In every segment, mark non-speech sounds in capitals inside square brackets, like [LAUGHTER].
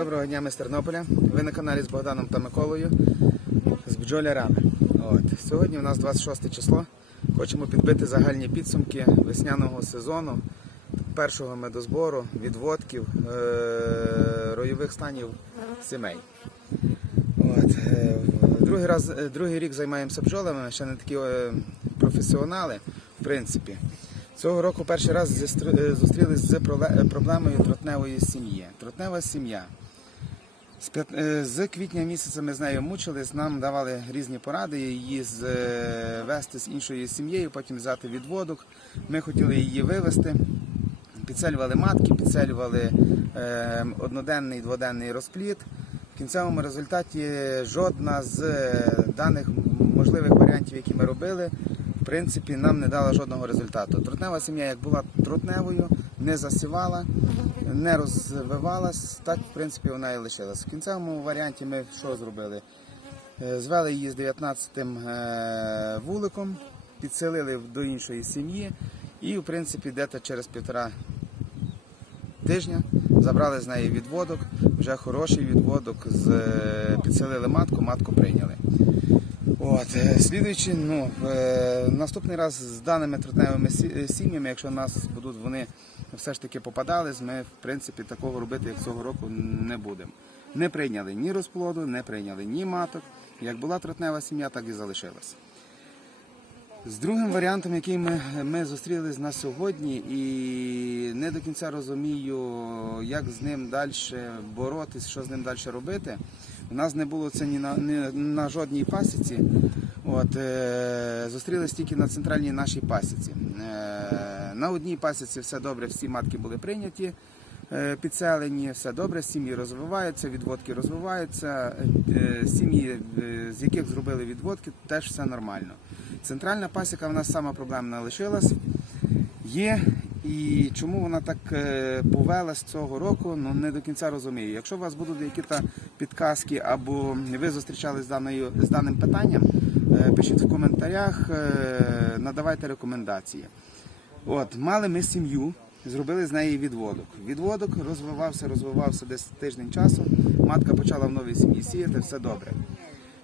Доброго дня, ми з Тернополя. Ви на каналі з Богданом та Миколою з бджолярами. От. Сьогодні у нас 26 число. Хочемо підбити загальні підсумки весняного сезону, першого медозбору, відводків, е- ройових станів сімей. От. е, Другий, раз, е, другий рік займаємося бджолами, ми ще не такі е, професіонали, в принципі. Цього року перший раз е, з проблемою тротневої сім'ї. Тротнева сім'я. Е, з квітня місяця ми з нею мучились, нам давали різні поради її звести з іншою сім'єю, потім взяти відводок. Ми хотіли її вивезти. Підселювали матки, підселювали е, одноденний дводенний розплід. В кінцевому результаті жодна з е, даних можливих варіантів, які ми робили, в принципі, нам не дала жодного результату. Трутнева сім'я, як була трутневою, не засівала, не розвивалась, так в принципі вона і лишилась. В кінцевому варіанті ми що зробили? Е, Звели її з 19-тим е, вуликом, підселили до іншої сім'ї і, в принципі, десь через півтора тижня забрали з неї відводок, вже хороший відводок, з, е, підселили матку, матку прийняли. От, слідуючи, ну, наступний раз з даними трутневими сім'ями, якщо нас будуть вони все ж таки попадались, ми в принципі такого робити, як цього року, не будемо. Не прийняли ні розплоду, не прийняли ні маток. Як була трутнева сім'я, так і залишилась. З другим варіантом, який ми, ми зустрілись на сьогодні, і не до кінця розумію, як з ним далі боротись, що з ним далі робити. У нас не було це ні на, ні на жодній пасіці. От, е, зустрілись тільки на центральній нашій пасіці. Е, на одній пасіці все добре, всі матки були прийняті, е, підселені, все добре, сім'ї розвиваються, відводки розвиваються, е, сім'ї, е, з яких зробили відводки, теж все нормально. Центральна пасіка в нас сама проблемна лишилась. Є. І чому вона так повелась цього року, ну не до кінця розумію. Якщо у вас будуть якісь підказки або ви зустрічались з, даною, з даним питанням, пишіть в коментарях, надавайте рекомендації. От, мали ми сім'ю, зробили з неї відводок. Відводок розвивався, розвивався десь тиждень часу. Матка почала в новій сім'ї сіяти, все добре.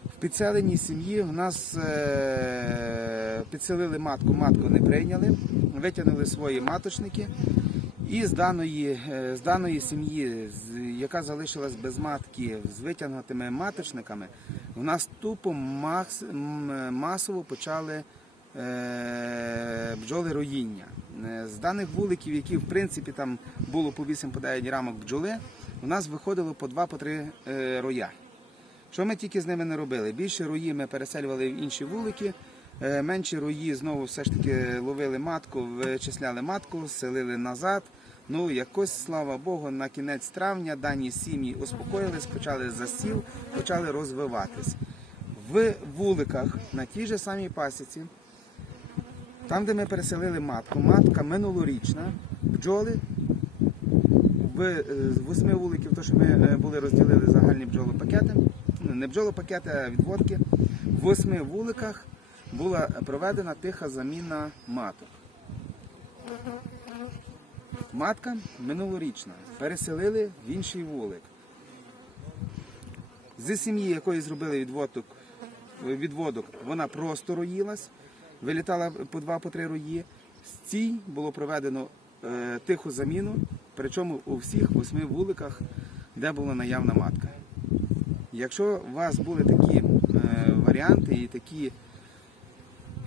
В підселеній сім'ї в нас е, підселили матку, матку не прийняли, витягнули свої маточники. І з даної, е, з даної сім'ї, яка залишилась без матки з витягнутими маточниками, в нас тупо масово почали е, бджоли роїння. Е, З даних вуликів, які в принципі там було по 8 по 9 рамок бджоли, у нас виходило по 2 по 3 е, роя. Що ми тільки з ними не робили? Більше рої ми переселювали в інші вулики, менші рої знову все ж таки ловили матку, вичисляли матку, селили назад. Ну, якось, слава Богу, на кінець травня дані сім'ї успокоїлись, почали засів, почали розвиватись. В вуликах на тій же самій пасіці, там, де ми переселили матку, матка минулорічна, бджоли в е, восьми вуликів, то що ми е, були розділили загальні бджолопакети, ну, не бджолопакети, а відводки. В восьми вуликах була проведена тиха заміна маток. Матка минулорічна. Переселили в інший вулик. З сім'ї, якої зробили відводок, відводок, вона просто роїлась, вилітала по два по три рої. Цій було проведено е, тиху заміну, причому у всіх восьми вуликах, де була наявна матка. Якщо у вас були такі е, варіанти і такі,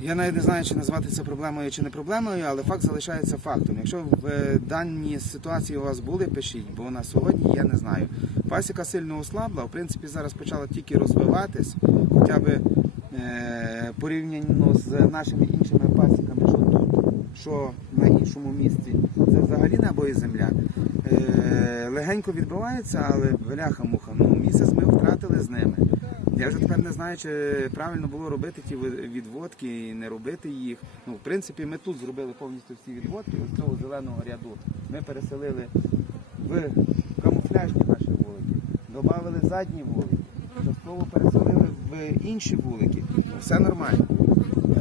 я навіть не знаю, чи назвати це проблемою чи не проблемою, але факт залишається фактом. Якщо в е, даній ситуації у вас були, пишіть, бо на сьогодні я не знаю. Пасіка сильно ослабла, в принципі, зараз почала тільки розвиватись, хоча б порівняно з нашими іншими пасіками, що тут, що на іншому місці, це взагалі небо і земля. Е, легенько відбувається, але бляха-муха, ну місяць ми втратили з ними. Я вже тепер не знаю, чи правильно було робити ті відводки і не робити їх. Ну, в принципі, ми тут зробили повністю всі відводки ось цього зеленого ряду. Ми переселили в камуфляжні наші вулики, додали задні вулики, частково переселили в інші вулики. Все нормально.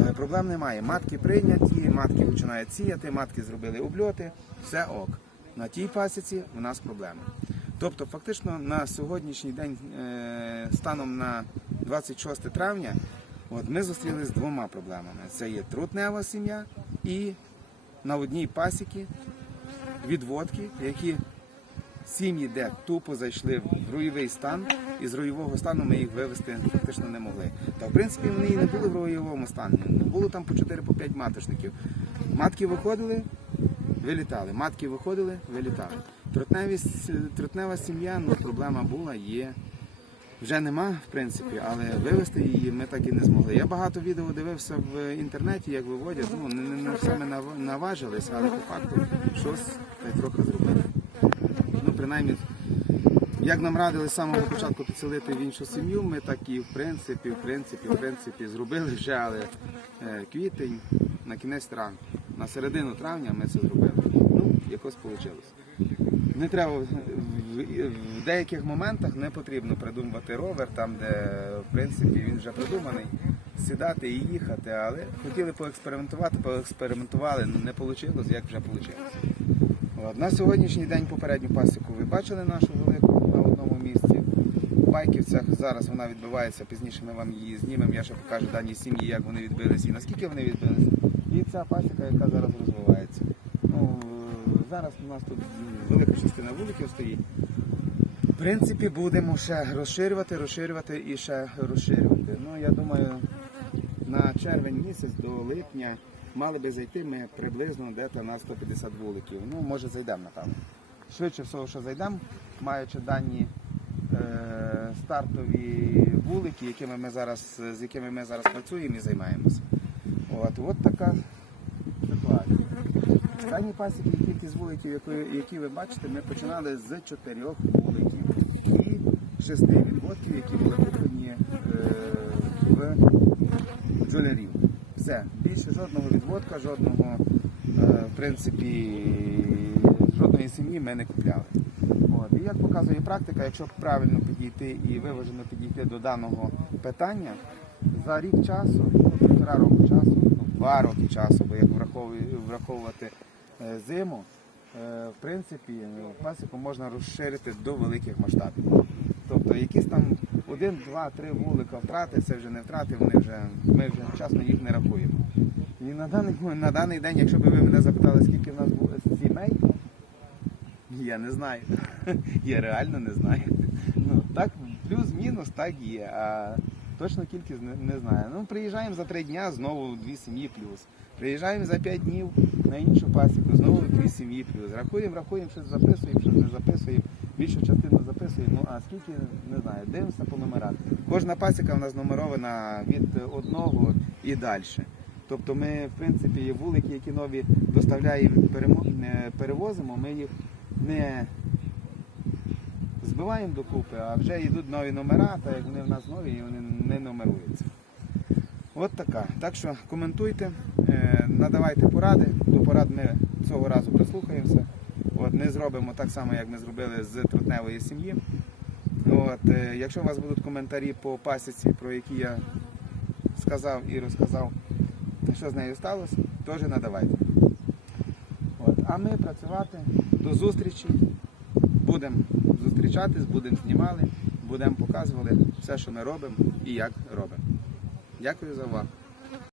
Е, Проблем немає. Матки прийняті, матки починають сіяти, матки зробили обльоти, все ок. На тій пасіці у нас проблема. Тобто, фактично на сьогоднішній день, е, станом на 26 травня, от ми зустрілися з двома проблемами: це є трутнева сім'я і на одній пасіки відводки, які сім'ї, де тупо зайшли в руйовий стан, і з руйового стану ми їх вивезти фактично не могли. Та в принципі вони і не були в руйовому стані. Ну, Було там по 4-5 маточників. Матки виходили, вилітали. Матки виходили, вилітали. Трутнева сім'я, ну проблема була, є. Вже нема, в принципі, але вивезти її ми так і не змогли. Я багато відео дивився в інтернеті, як виводять. Ну, не, не на все ми нав- наважились, але по факту щось трохи зробили. Принаймні, як нам радили з самого початку підселити в іншу сім'ю, ми так і в принципі, в принципі, в принципі зробили вже, але е, квітень на кінець травня. На середину травня ми це зробили. Ну, якось вийшло. Не треба в деяких моментах не потрібно придумувати ровер, там де в принципі він вже придуманий, сідати і їхати, але хотіли поекспериментувати, поекспериментували, ну не вийшло, як вже вийшло. От, на сьогоднішній день попередню пасіку ви бачили нашу велику на одному місці. В Байківцях зараз вона відбувається, пізніше ми вам її знімемо, я ще покажу дані сім'ї, як вони відбилися і наскільки вони відбилися. І ця пасіка, яка зараз розвивається. Ну, е, зараз у нас тут велика частина вуликів стоїть. В принципі, будемо ще розширювати, розширювати і ще розширювати. Ну, я думаю, на червень місяць до липня мали би зайти ми приблизно десь на 150 вуликів. Ну, може зайдемо, напевно. Швидше всього, що зайдемо, маючи дані е, стартові вулики, якими ми зараз, з якими ми зараз працюємо і займаємося. От, от така ситуація. Останні пасіки і кількість вуликів, які, які ви бачите, ми починали з чотирьох вуликів і шести відводків, які були куплені е, в бджолярів. Все, більше жодного відводка, жодного, е, в принципі, жодної сім'ї ми не купляли. От. І як показує практика, якщо правильно підійти і виважено підійти до даного питання, за рік часу, ну, півтора року часу, ну, два роки часу, бо як враховувати е, зиму, е, в принципі, ну, пасіку можна розширити до великих масштабів. Тобто якісь там один, два, три вулика втрати, це вже не втрати, вони вже, ми вже вчасно їх не рахуємо. І на даний, на даний день, якщо б ви мене запитали, скільки в нас було сімей, я не знаю. [LAUGHS] Я реально не знаю. Ну, так, плюс-мінус так є. А точну кількість не, не знаю. Ну, приїжджаємо за три дня, знову дві сім'ї плюс. Приїжджаємо за п'ять днів на іншу пасіку, знову дві сім'ї плюс. Рахуємо, рахуємо, щось записуємо, щось не записуємо. Більшу частину записуємо. Ну а скільки не знаю, дивимося по номерах. Кожна пасіка в нас нумерована від одного і далі. Тобто ми, в принципі, вулики, які нові доставляємо, е, перевозимо, ми їх не збиваємо докупи, а вже йдуть нові номера, так як вони в нас нові і вони не нумеруються. От така. Так що коментуйте, е, надавайте поради. До порад ми цього разу прислухаємося. От, не зробимо так само, як ми зробили з трутневої сім'ї. От, е, якщо у вас будуть коментарі по пасіці, про які я сказав і розказав, що з нею сталося, теж надавайте. От, а ми працювати. До зустрічі. Будемо зустрічатись, будемо знімали, будемо показувати все, що ми робимо і як робимо. Дякую за увагу.